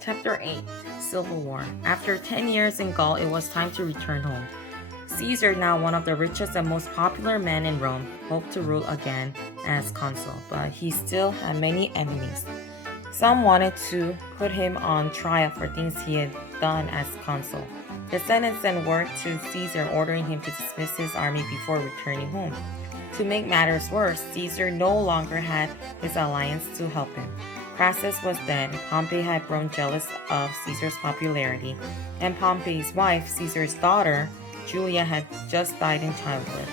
Chapter 8 Civil War. After 10 years in Gaul, it was time to return home. Caesar, now one of the richest and most popular men in Rome, hoped to rule again as consul, but he still had many enemies. Some wanted to put him on trial for things he had done as consul. The Senate sent word to Caesar ordering him to dismiss his army before returning home. To make matters worse, Caesar no longer had his alliance to help him. Crassus was dead, Pompey had grown jealous of Caesar's popularity, and Pompey's wife, Caesar's daughter, Julia, had just died in childbirth.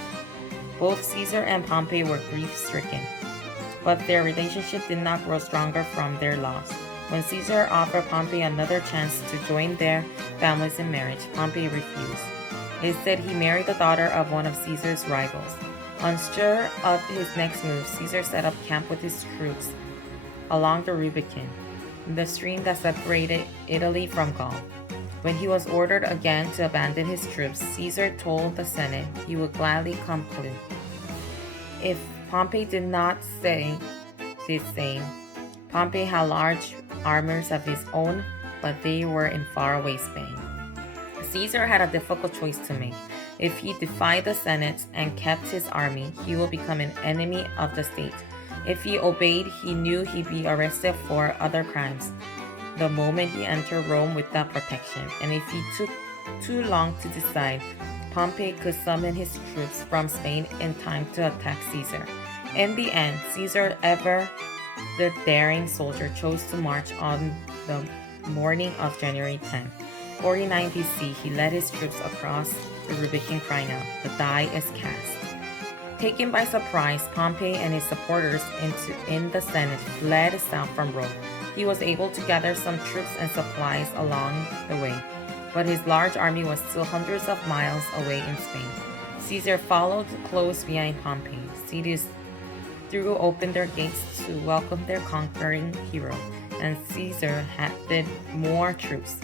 Both Caesar and Pompey were grief-stricken, but their relationship did not grow stronger from their loss. When Caesar offered Pompey another chance to join their families in marriage, Pompey refused. Instead, he married the daughter of one of Caesar's rivals. Unsure of his next move, Caesar set up camp with his troops along the Rubicon, the stream that separated Italy from Gaul. When he was ordered again to abandon his troops, Caesar told the Senate he would gladly comply if Pompey did not say the same. Pompey had large armies of his own, but they were in faraway Spain. Caesar had a difficult choice to make. If he defied the Senate and kept his army, he would become an enemy of the state. If he obeyed, he knew he'd be arrested for other crimes the moment he entered Rome without protection. And if he took too long to decide, Pompey could summon his troops from Spain in time to attack Caesar. In the end, Caesar, ever the daring soldier, chose to march on the morning of January 10, 49 BC. He led his troops across the Rubicon, crying out, "The die is cast." Taken by surprise, Pompey and his supporters in the Senate fled south from Rome. He was able to gather some troops and supplies along the way, but his large army was still hundreds of miles away in Spain. Caesar followed close behind Pompey. Cities threw open their gates to welcome their conquering hero, and Caesar had more troops.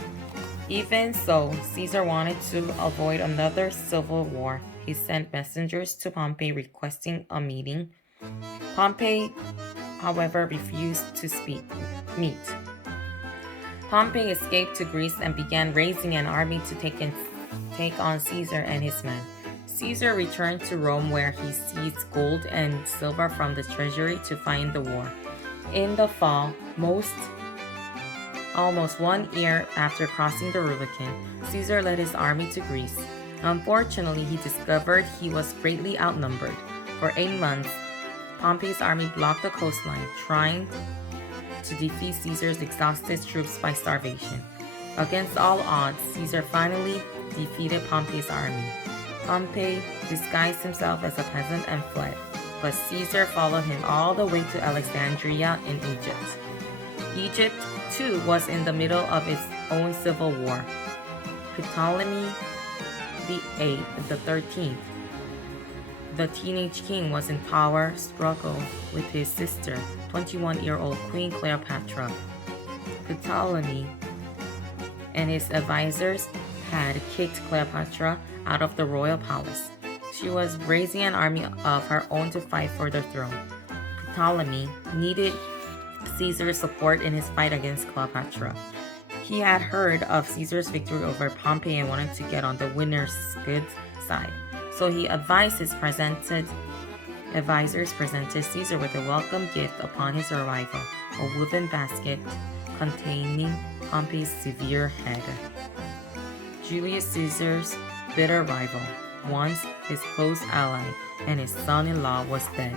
Even so, Caesar wanted to avoid another civil war. He sent messengers to Pompey requesting a meeting. Pompey, however, refused to meet. Pompey escaped to Greece and began raising an army to take on Caesar and his men. Caesar returned to Rome, where he seized gold and silver from the treasury to fight the war. In the fall, almost 1 year after crossing the Rubicon, Caesar led his army to Greece. Unfortunately, he discovered he was greatly outnumbered. For 8 months, Pompey's army blocked the coastline, trying to defeat Caesar's exhausted troops by starvation. Against all odds, Caesar finally defeated Pompey's army. Pompey disguised himself as a peasant and fled, but Caesar followed him all the way to Alexandria in Egypt. Egypt, too, was in the middle of its own civil war. Ptolemy the 13th, the teenage king, was in power struggle with his sister, 21-year-old Queen Cleopatra. Ptolemy and his advisors had kicked Cleopatra out of the royal palace. She was raising an army of her own to fight for the throne. Ptolemy needed Caesar's support in his fight against Cleopatra. He had heard of Caesar's victory over Pompey and wanted to get on the winner's good side. So he advisors presented Caesar with a welcome gift upon his arrival, a woven basket containing Pompey's severed head. Julius Caesar's bitter rival, once his close ally, and his son-in-law, was dead.